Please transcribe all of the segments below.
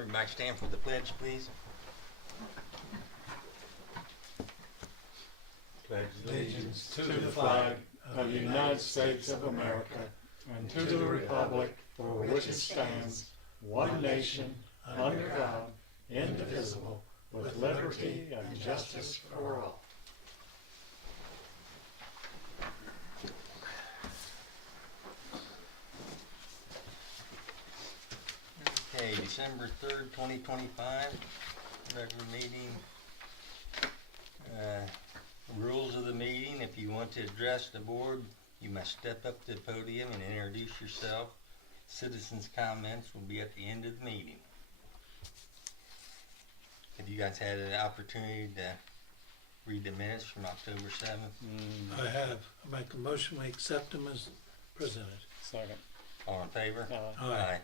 Everybody stand for the pledge, please. Pledge allegiance to the flag of the United States of America and to the republic for which it stands, one nation, under God, indivisible, with liberty and justice for all. Okay, December 3rd, 2025, regular meeting. Rules of the meeting: if you want to address the board, you must step up to the podium and introduce yourself. Citizens' comments will be at the end of the meeting. Have you guys had an opportunity to read the minutes from October 7th? I have. I make a motion, we accept them as presented. Second. All in favor? Aye.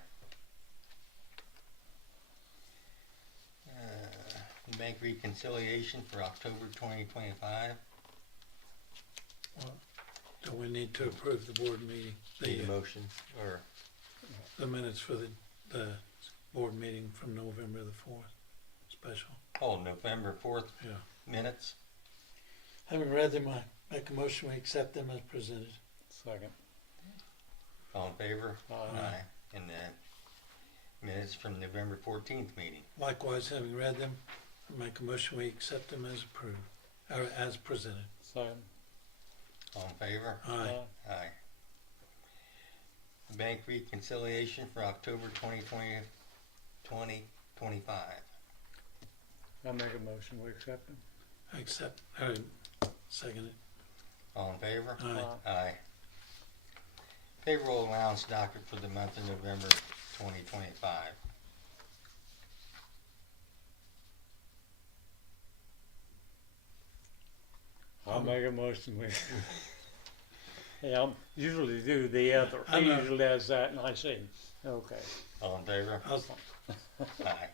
Bank reconciliation for October 2025. Do we need to approve the board meeting, Need a motion or the minutes for the board meeting from November the 4th, special? November 4th Yeah. minutes? Having read them, I make a motion, we accept them as presented. Second. All in favor? Aye. And the minutes from November 14th meeting. Likewise, having read them, I make a motion, we accept them as approved, or as presented. Second. All in favor? Aye. Aye. Bank reconciliation for October 2025. I make a motion, we accept them. I accept, second it. All in favor? Aye. Aye. Payroll allowance docket for the month of November 2025. I'll make a motion, we. Yeah, I usually do the other. He I'm not- usually does that and I say, okay. All in favor? I'll, Aye.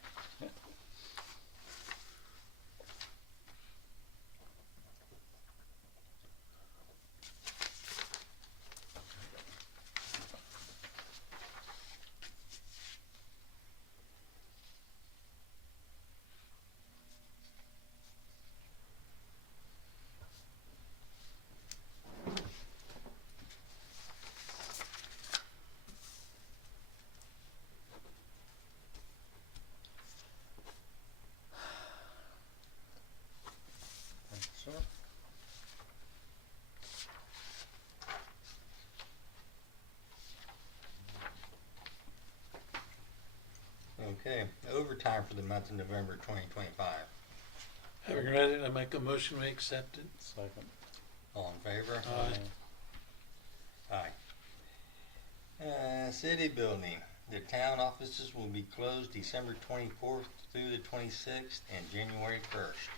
Thank you, sir. Okay, overtime for the month of November 2025. having read it, I make a motion, we accept it. Second. All in favor? Aye. Aye. City building. The town offices will be closed December 24th through the 26th and January 1st.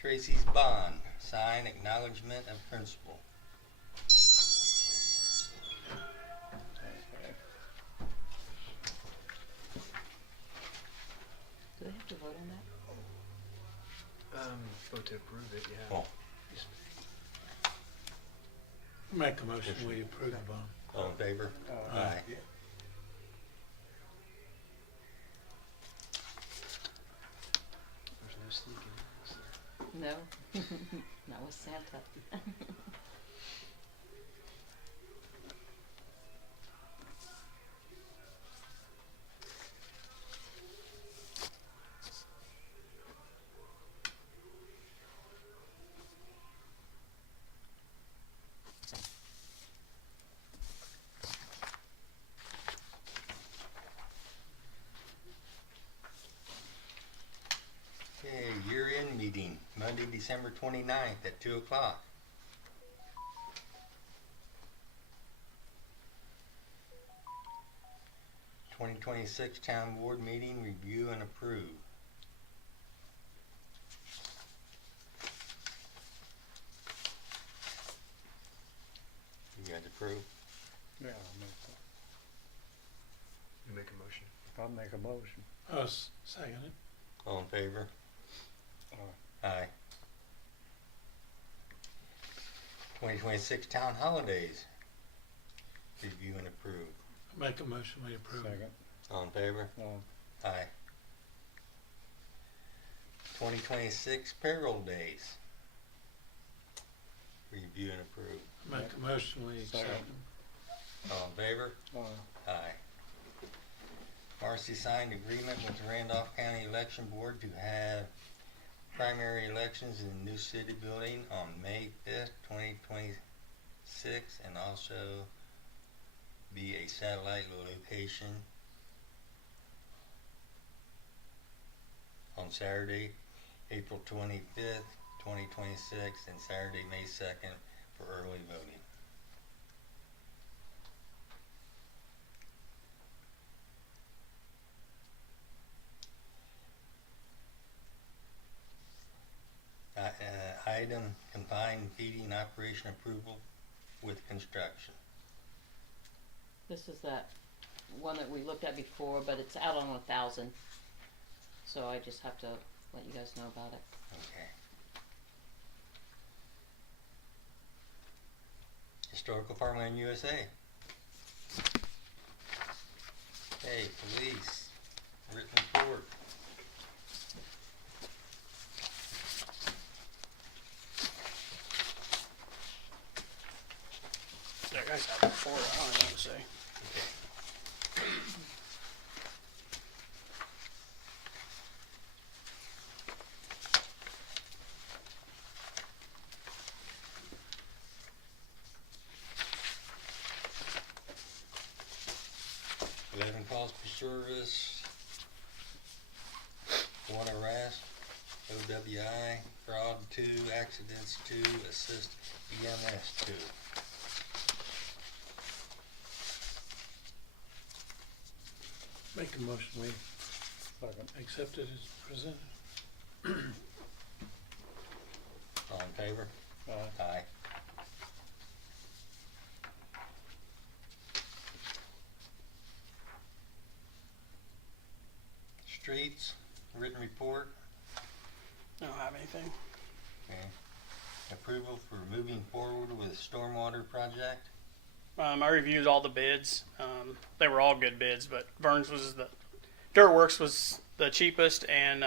Tracy's bond, sign acknowledgement of principal. Okay. Do they have to vote on that? Vote to approve it, yeah. Oh, Make a motion, we approve the bond. all in favor? Aye. There's no sneaking in, is there? No, not with Santa. Okay, year-end meeting, Monday, December 29th at 2 o'clock. (2026) Town Board meeting, review and approve. You guys approve? Yeah, You make a motion. I'll make a motion. Second it. All in favor? Aye. Aye. 2026 town holidays. Review and approve. Make a motion, we approve. Second. All in favor? Aye. 2026 payroll days. Review and approve. Make a motion, we accept Second. them. All in favor? Aye. Marcy signed agreement with the Randolph County Election Board to have primary elections in the new city building on May 5th, 2026, and also be a satellite location on Saturday, April 25th, 2026, and Saturday, May 2nd for early voting. Item confined feeding operation approval with construction. This is that one that we looked at before, but it's out on 1,000. So I just have to let you guys know about it. Okay. Historical Farmland USA. Okay, police, written report. Yeah, guys have it before. I don't know what to say. Okay. 11 calls for service, 1 arrest, OWI, fraud 2, accidents 2, assist EMS 2. Make a motion, we Second. accept it as presented. All in favor? Aye. Aye. Streets, written report. I don't have anything. Okay. Approval for moving forward with stormwater project. I reviewed all the bids. They were all good bids, but Vern's was Dirtworks was the cheapest and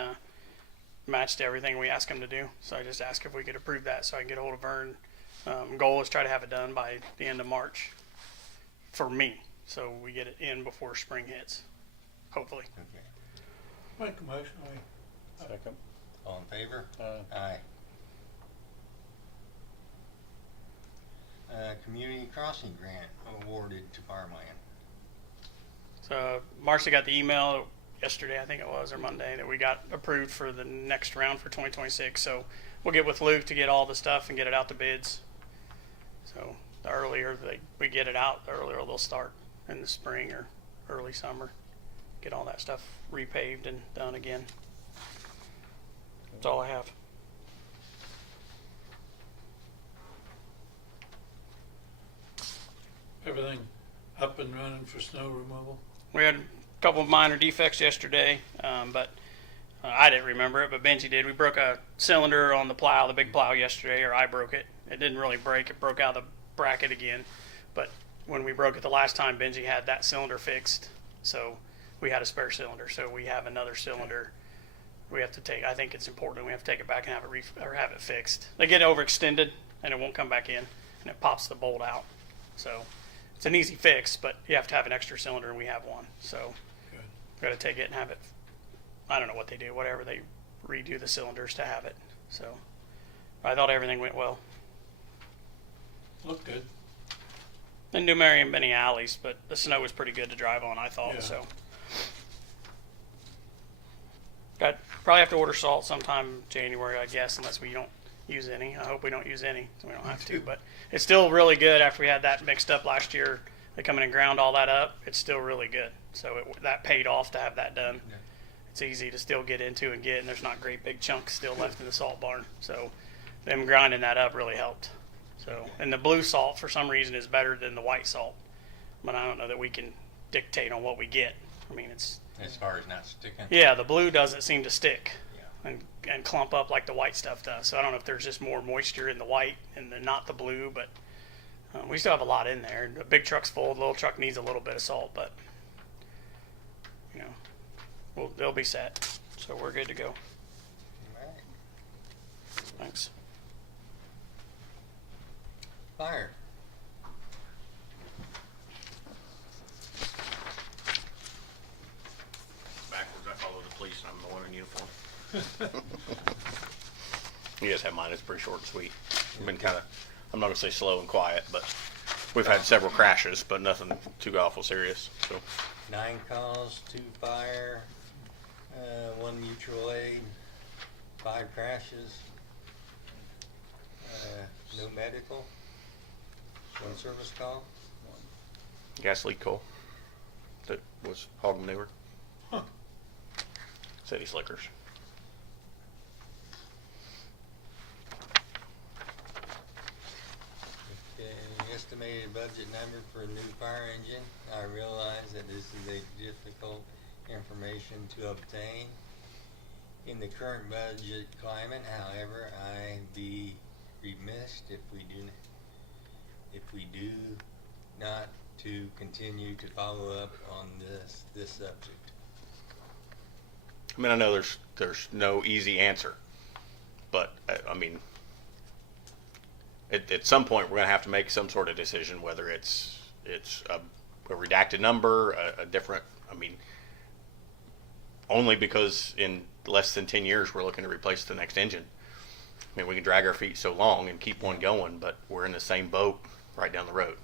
matched everything we asked him to do. So I just asked if we could approve that so I can get a hold of Vern. Goal is try to have it done by the end of March for me, so we get it in before spring hits, hopefully. Okay. Make a motion, we Second. All in favor? Aye. Aye. Community crossing grant awarded to farmland. So Marcy got the email yesterday, I think it was, or Monday, that we got approved for the next round for 2026. So we'll get with Luke to get all the stuff and get it out to bids. So the earlier we get it out, the earlier they'll start in the spring or early summer. Get all that stuff repaved and done again. That's all I have. everything up and running for snow removal. We had a couple of minor defects yesterday, but I didn't remember it, but Benji did. We broke a cylinder on the plow, the big plow yesterday, or I broke it. It didn't really break. It broke out of the bracket again. But when we broke it the last time, Benji had that cylinder fixed. So we had a spare cylinder. So we have another cylinder. We have to take, I think it's important, we have to take it back and have it have it fixed. They get overextended and it won't come back in and it pops the bolt out. So it's an easy fix, but you have to have an extra cylinder and we have one. So Good. we got to take it and have it, I don't know what they do, whatever, they redo the cylinders to have it. So I thought everything went well. Look good. Didn't do very many alleys, but the snow was pretty good to drive on, I thought. Yeah. So probably have to order salt sometime January, I guess, unless we don't use any. I hope we don't use any, so we don't have to. But it's still really good after we had that mixed up last year. They come in and ground all that up. It's still really good. So that paid off to have that done. Yeah. It's easy to still get into and get, and there's not great big chunks still left in the salt barn. So them grinding that up really helped. So, and the blue salt for some reason is better than the white salt, but I don't know that we can dictate on what we get. I mean, it's, As far as not sticking. yeah, the blue doesn't seem to stick Yeah. and clump up like the white stuff does. So I don't know if there's just more moisture in the white and not the blue, but We still have a lot in there. The big truck's full. The little truck needs a little bit of salt, but you know, they'll be set. So we're good to go. Alright. Thanks. Fire. Backwards, I follow the police, and I'm the one in uniform. You guys have mine, it's pretty short and sweet. I've been kind of, I'm not gonna say slow and quiet, but we've had several crashes, but nothing too awful serious, so. 9 calls, 2 fire, 1 mutual aid, 5 crashes, no medical, 1 service call. Gas leak coal that was hog manure. Huh. City slickers. Okay, estimated budget number for a new fire engine. I realize that this is a difficult information to obtain in the current budget climate. However, I'd be remiss if we do not to continue to follow up on this subject. I mean, I know there's no easy answer, but I mean, at some point we're gonna have to make some sort of decision, whether it's a redacted number, a different. I mean, only because in less than 10 years we're looking to replace the next engine. I mean, we can drag our feet so long and keep one going, but we're in the same boat right down the road.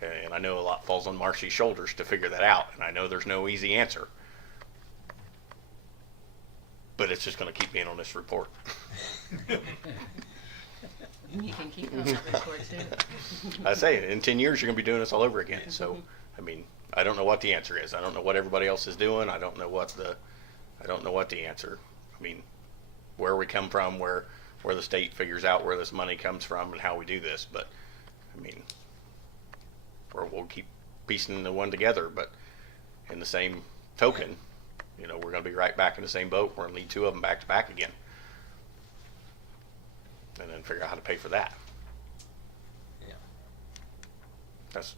And I know a lot falls on Marcy's shoulders to figure that out, and I know there's no easy answer. But it's just going to keep being on this report. You can keep it on that report too. I say, in 10 years, you're going to be doing this all over again. So, I mean, I don't know what the answer is. I don't know what everybody else is doing. I don't know what the answer. I mean, where we come from, where the state figures out where this money comes from and how we do this. But, I mean, we'll keep piecing the one together. But in the same token, you know, we're going to be right back in the same boat. We're going to need 2 of them back to back again. And then figure out how to pay for that. Yeah. That's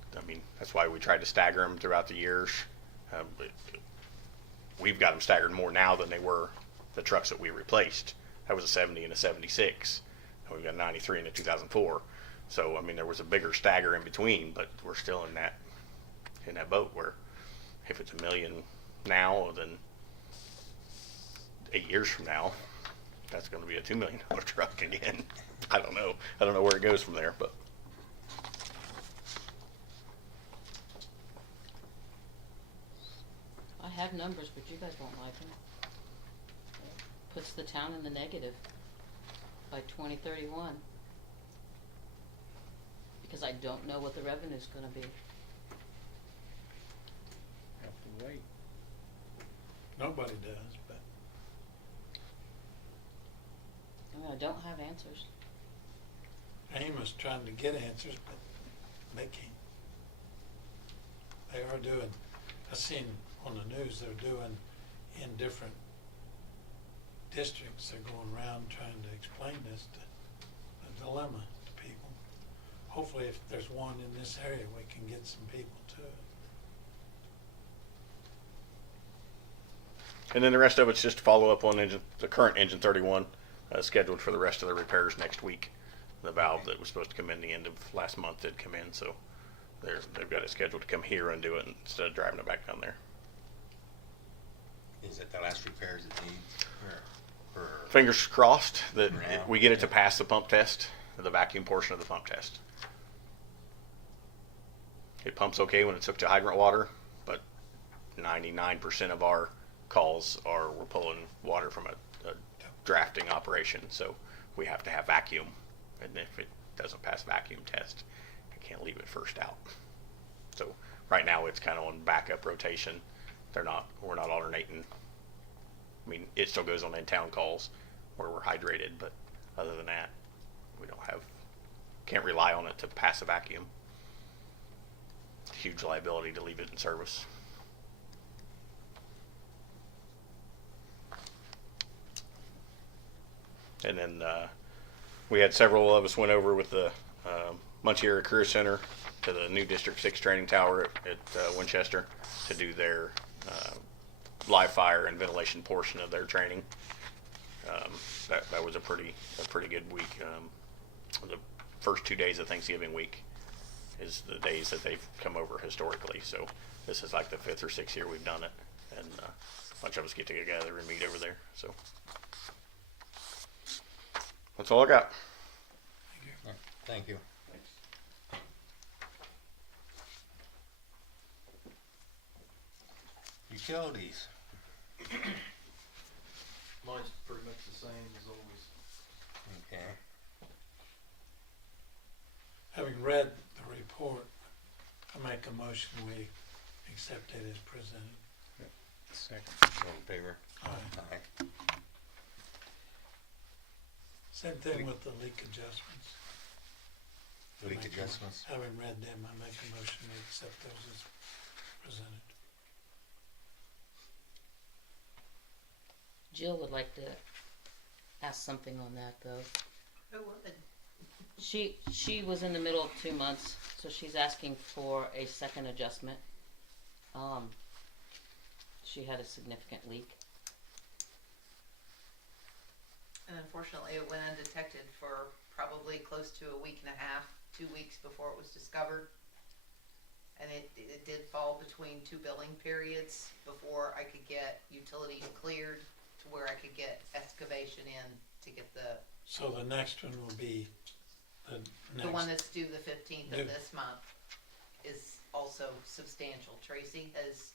why we tried to stagger them throughout the years. We've got them staggered more now than they were the trucks that we replaced. That was a 70 and a 76. And we've got a 93 and a 2004. So, I mean, there was a bigger stagger in between, but we're still in that boat where if it's $1 million now, then 8 years from now, that's going to be a $2 million truck again. I don't know where it goes from there, but. I have numbers, but you guys won't like them. Puts the town in the negative by 2031. Because I don't know what the revenue's gonna be. Have to wait. Nobody does, but I mean, I don't have answers. AIM is trying to get answers, but they can't. They are doing, I've seen on the news, they're doing in different districts, they're going around trying to explain this the dilemma to people. Hopefully if there's one in this area, we can get some people to it. And then the rest of it's just to follow up on the current engine 31, scheduled for the rest of the repairs next week. The valve that was supposed to come in the end of last month did come in, so they've got it scheduled to come here and do it instead of driving it back down there. Is it the last repairs it needs? Or Fingers crossed that For now. we get it to pass the pump test, the vacuum portion of the pump test. It pumps okay when it's hooked to hydrant water, but 99% of our calls we're pulling water from a drafting operation, so we have to have vacuum, and if it doesn't pass vacuum test, I can't leave it first out. So right now it's kind of on backup rotation. We're not alternating. I mean, it still goes on in-town calls where we're hydrated, but other than that, we can't rely on it to pass a vacuum. Huge liability to leave it in service. And then we had several of us went over with the Muncie Area Career Center to the new District 6 training tower at Winchester to do their live fire and ventilation portion of their training. That was a pretty good week. The first 2 days of Thanksgiving week is the days that they've come over historically. So this is like the 5th or 6th year we've done it, and a bunch of us get together and meet over there. So that's all I got. Thank you. Utilities. Mine's pretty much the same as always. Okay. Having read the report, I make a motion we accept it as presented. Second. All in favor? Aye. Aye. Same thing with the leak adjustments. Leak adjustments. Having read them, I make a motion we accept those as presented. Jill would like to ask something on that though. Who would? She was in the middle of 2 months, so she's asking for a second adjustment. She had a significant leak. And unfortunately, it went undetected for probably close to a week and a half, 2 weeks before it was discovered. And it did fall between 2 billing periods before I could get utilities cleared to where I could get excavation in to get So the next one will be the one that's due the 15th Yeah. of this month is also substantial. Tracy has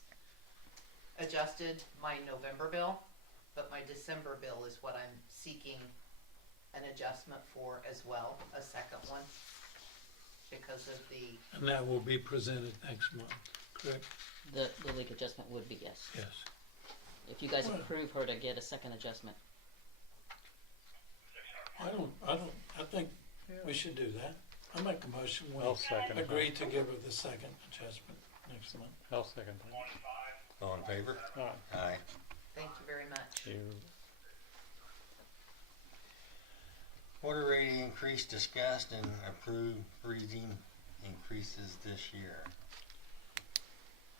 adjusted my November bill, but my December bill is what I'm seeking an adjustment for as well, a second one, because of the, and that will be presented next month, correct? The leak adjustment would be yes. Yes. If you guys Well- approve her to get a second adjustment. I think we should do that. I make a motion, we I'll second it. agree to give her the second adjustment next month. I'll second that. All in favor? Aye. Aye. thank you very much. You, Water rate increase discussed and approved freezing increases this year.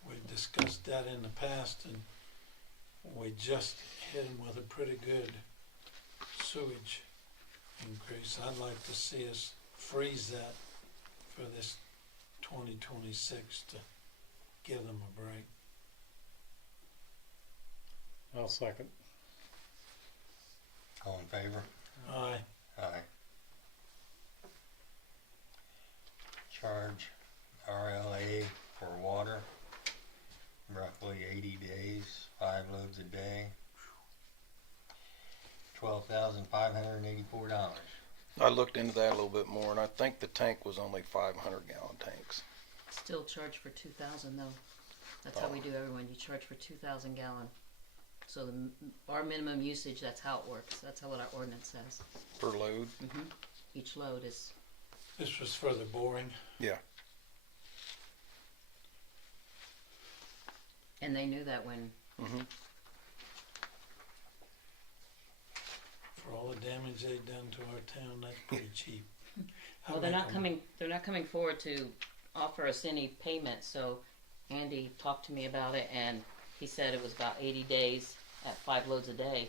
We discussed that in the past, and we just hit them with a pretty good sewage increase. I'd like to see us freeze that for this 2026 to give them a break. I'll second. All in favor? Aye. Aye. Charge RLA for water, roughly 80 days, 5 loads a day. $12,584. I looked into that a little bit more, and I think the tank was only 500-gallon tanks. Still charge for 2,000 though. That's how we do everyone. You charge for 2,000 gallon. So our minimum usage, that's how it works. That's how what our ordinance says. Per load. Each load is, This was for the boring. Yeah. and they knew that when, For all the damage they've done to our town, that's pretty cheap. well, they're not coming forward to offer us any payment. So Andy talked to me about it, and he said it was about 80 days at 5 loads a day,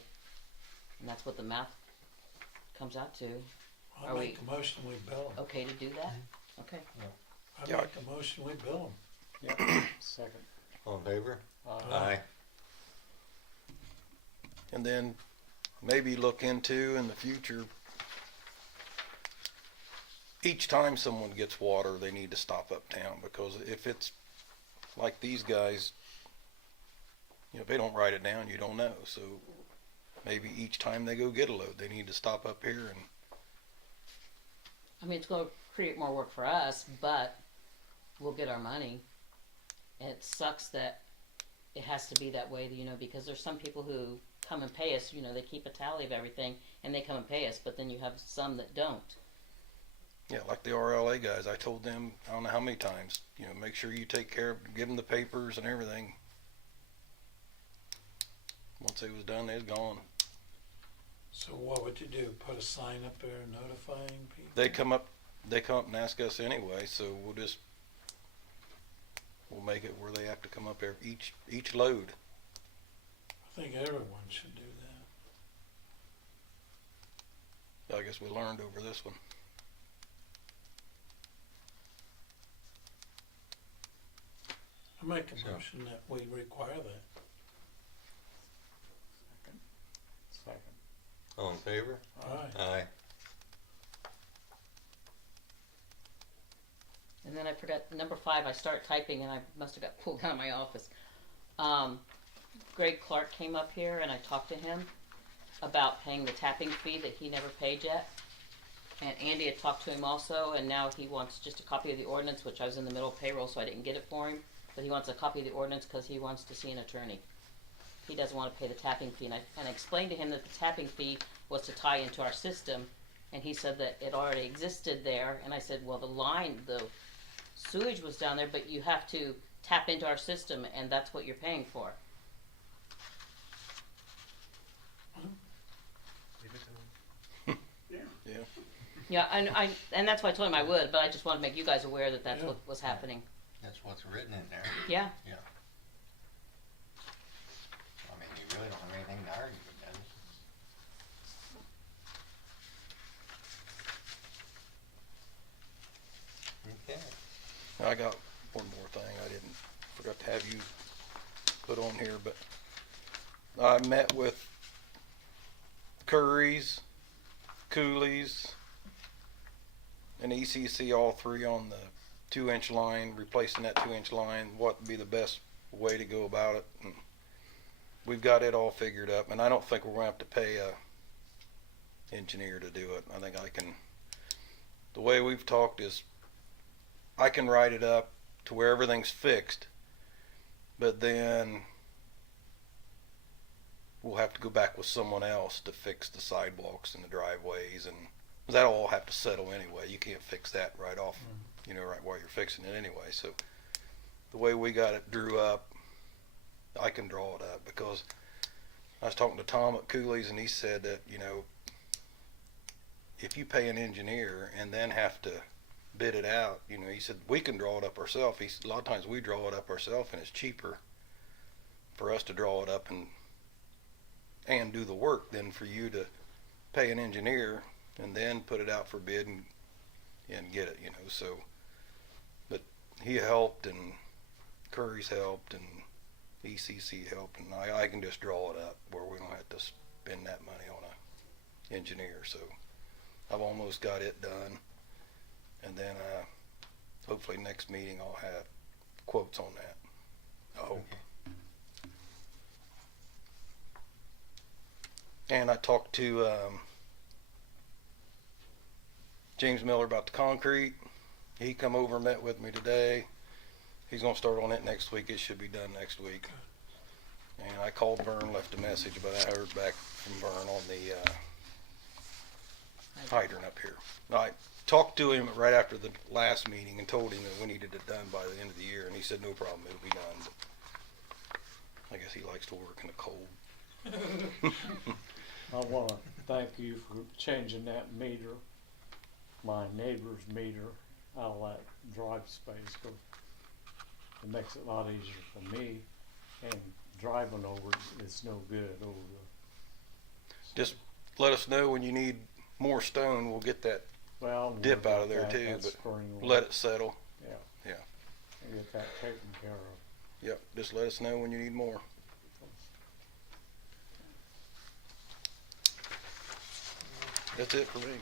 and that's what the math comes out to. I Are make a motion, we bill them. Okay to do that? Okay. I Yeah. make a motion, we bill them. Yeah. Second. All in favor? Aye. And then maybe look into in the future, each time someone gets water, they need to stop uptown, because if it's like these guys, if they don't write it down, you don't know. So maybe each time they go get a load, they need to stop up here and I mean, it's going to create more work for us, but we'll get our money. And it sucks that it has to be that way, because there's some people who come and pay us, they keep a tally of everything and they come and pay us, but then you have some that don't. yeah, like the RLA guys, I told them, I don't know how many times, make sure you take care of, give them the papers and everything. Once it was done, they was gone. So what would you do? Put a sign up there notifying people? They come up they come up and ask us anyway, so we'll make it where they have to come up there each load. I think everyone should do that. I guess we learned over this one. I make a Sure. motion that we require that. Second. All in favor? Alright, Aye. And then I forgot number 5. I start typing and I must have got pulled out of my office. Greg Clark came up here and I talked to him about paying the tapping fee that he never paid yet. And Andy had talked to him also, and now he wants just a copy of the ordinance, which I was in the middle of payroll, so I didn't get it for him. But he wants a copy of the ordinance because he wants to see an attorney. He doesn't want to pay the tapping fee. And I explained to him that the tapping fee was to tie into our system, and he said that it already existed there. And I said, well, the sewage was down there, but you have to tap into our system, and that's what you're paying for. Leave it to him. Yeah. Yeah, and that's why I told him I would, but I just wanted to make you guys aware that that's what was happening. That's what's written in there. Yeah. Yeah. I mean, you really don't have anything to argue with that. Okay. I got one more thing I forgot to have you put on here, but I met with Curry's, Cooley's, and ECC, all three on the 2-inch line, replacing that 2-inch line, what would be the best way to go about it. And we've got it all figured up, and I don't think we're going to have to pay a engineer to do it. I think the way we've talked is I can write it up to where everything's fixed, but then we'll have to go back with someone else to fix the sidewalks and the driveways, and that'll all have to settle anyway. You can't fix that right off, right while you're fixing it anyway. So the way we got it drew up, I can draw it up, because I was talking to Tom at Cooley's, and he said that, if you pay an engineer and then have to bid it out, he said we can draw it up ourselves. He said a lot of times we draw it up ourselves, and it's cheaper for us to draw it up and do the work than for you to pay an engineer and then put it out for bid and get it, so, but he helped, and Curry's helped, and ECC helped, and I can just draw it up where we don't have to spend that money on a engineer. So I've almost got it done, and then hopefully next meeting I'll have quotes on that. I hope. And I talked to James Miller about the concrete. He come over and met with me today. He's going to start on it next week. It should be done next week. And I called Vern, left a message, but I heard back from Vern on the hydrant up here. I talked to him right after the last meeting and told him that we needed it done by the end of the year, and he said no problem, it'll be done. But I guess he likes to work in the cold. I want to thank you for changing that meter, my neighbor's meter, out of that drive space, 'cause it makes it a lot easier for me, and driving over it's no good over the. Just let us know when you need more stone. We'll get that Well, dip out of there too, that but spring let it settle. Yeah. Yeah. And get that taken care of. Yep, just let us know when you need more. That's it for me.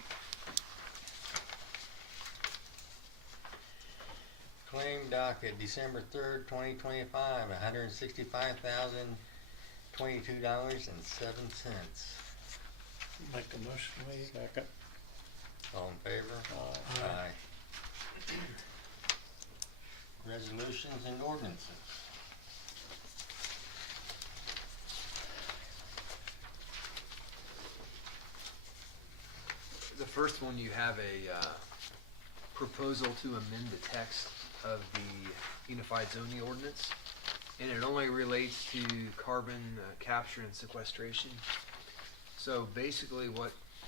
Claim docket, December 3rd, 2025, $165,022.07. Make a motion, we, Second. All in favor? Aye. Resolutions and ordinances. The first one, you have a proposal to amend the text of the Unified Zoning Ordinance, and it only relates to carbon capture and sequestration. So basically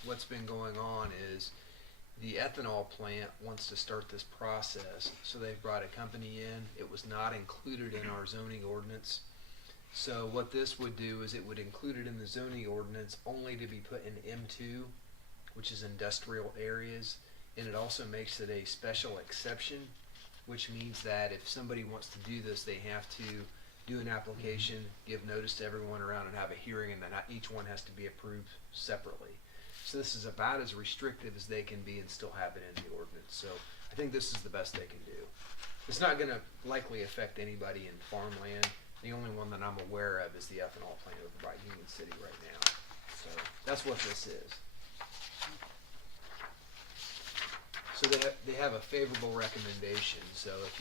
what's been going on is the ethanol plant wants to start this process, so they've brought a company in. It was not included in our zoning ordinance. So what this would do is it would include it in the zoning ordinance only to be put in M2, which is industrial areas, and it also makes it a special exception, which means that if somebody wants to do this, they have to do an application, give notice to everyone around, and have a hearing, and then each one has to be approved separately. So this is about as restrictive as they can be and still have it in the ordinance. So I think this is the best they can do. It's not going to likely affect anybody in farmland. The only one that I'm aware of is the ethanol plant over by Union City right now. So that's what this is. So they have a favorable recommendation. So if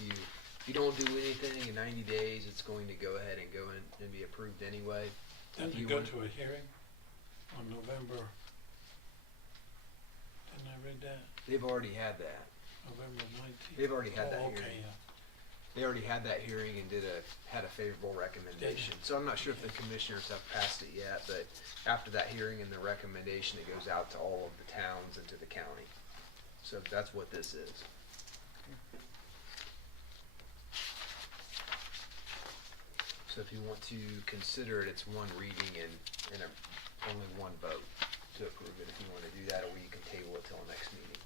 you don't do anything in 90 days, it's going to go ahead and go in and be approved anyway. Then If you you go want- to a hearing on November, didn't I read that? They've already had that. November 19th? They've already had that Oh, hearing. okay, yeah. They already had that hearing and had a favorable recommendation. So I'm not sure if the commissioners have passed it yet, but after that hearing and the recommendation, it goes out to all of the towns and to the county. So that's what this is. So if you want to consider it, it's one reading and only one vote to approve it if you want to do that, or you can table it till the next meeting.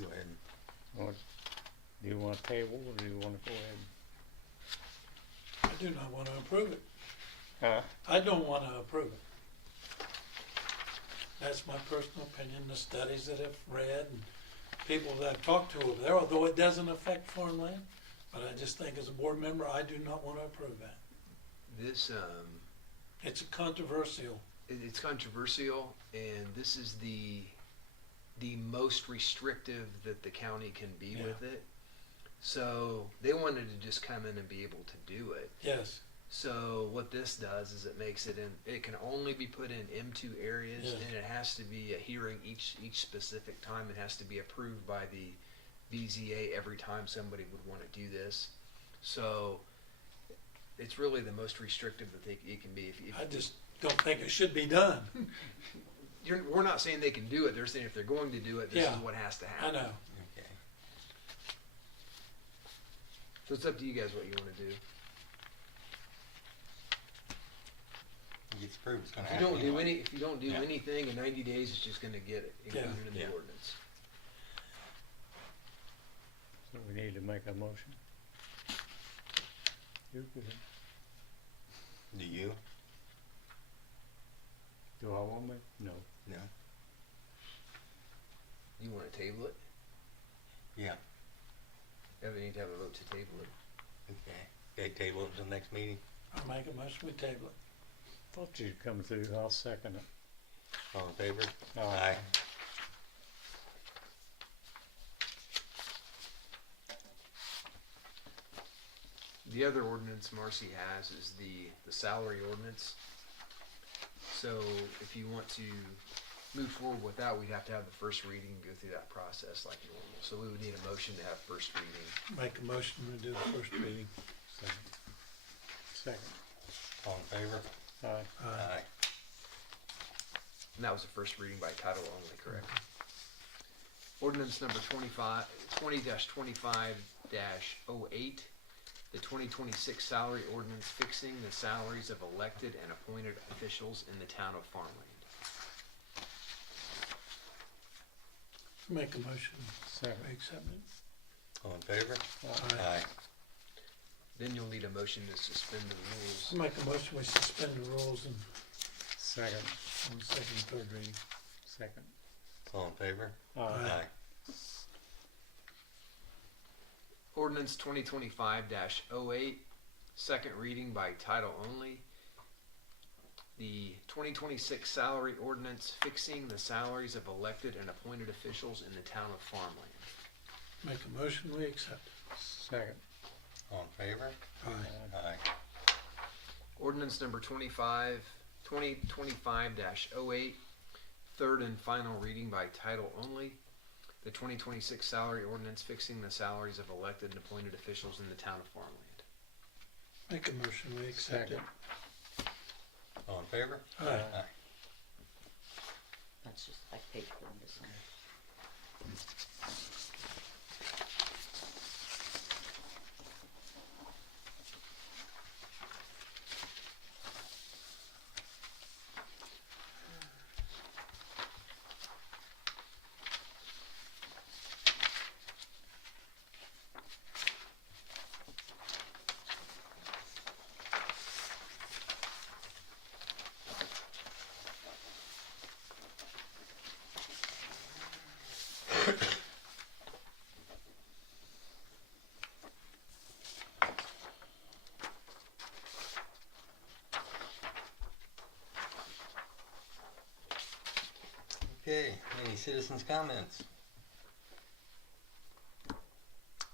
Go ahead. Do you want a table or do you want to go ahead? I do not want to approve it. Huh? I don't want to approve it. That's my personal opinion, the studies that I've read and people that I've talked to over there, although it doesn't affect farmland. But I just think as a board member, I do not want to approve that. This, It's controversial. it's controversial, and this is the most restrictive that the county can be Yeah. with it. So they wanted to just come in and be able to do it. Yes, So what this does is it makes it in. It can only be put in M2 areas, Yeah. and it has to be a hearing each specific time. It has to be approved by the BZA every time somebody would want to do this. So it's really the most restrictive that it can be. If I just don't think it should be done. we're not saying they can do it. They're saying if they're going to do it, this Yeah. is what has to I happen. know. Okay. So it's up to you guys what you want to do. If it gets approved, it's gonna If you happen don't do anyway. if you don't do Yeah. anything in 90 days, it's just going to get included in the Yeah. ordinance. So we need to make a motion. You could, Do you? do I want me? No. No? You want to table it? Yeah. Yeah, we need to have a vote to table it. Okay. Okay, table it until next meeting. I'll make a motion, we table it. Thought you'd come through. I'll second it. All in favor? Aye. The other ordinance Marcy has is the salary ordinance. So if you want to move forward with that, we'd have to have the first reading and go through that process like normal. So we would need a motion to have first reading. Make a motion to do the first reading. Second. All in favor? Aye. Aye. And that was the first reading by title only, correct? Ordinance number 20-25-08, the 2026 salary ordinance fixing the salaries of elected and appointed officials in the town of Farmland. Make a motion, Second. we accept it. All in favor? Aye. Then you'll need a motion to suspend the rules. Make a motion, we suspend the rules and Second. on second and third reading. Second. All in favor? Aye. Ordinance 2025-08, second reading by title only. The 2026 salary ordinance fixing the salaries of elected and appointed officials in the town of Farmland. Make a motion, we accept it. Second. All in favor? Aye. Aye. Ordinance number 2025-08, third and final reading by title only. The 2026 salary ordinance fixing the salaries of elected and appointed officials in the town of Farmland. Make a motion, we accept it. Second. All in favor? Aye. Aye. That's just like page 4 to sign. citizens' comments?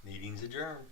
Meeting's adjourned.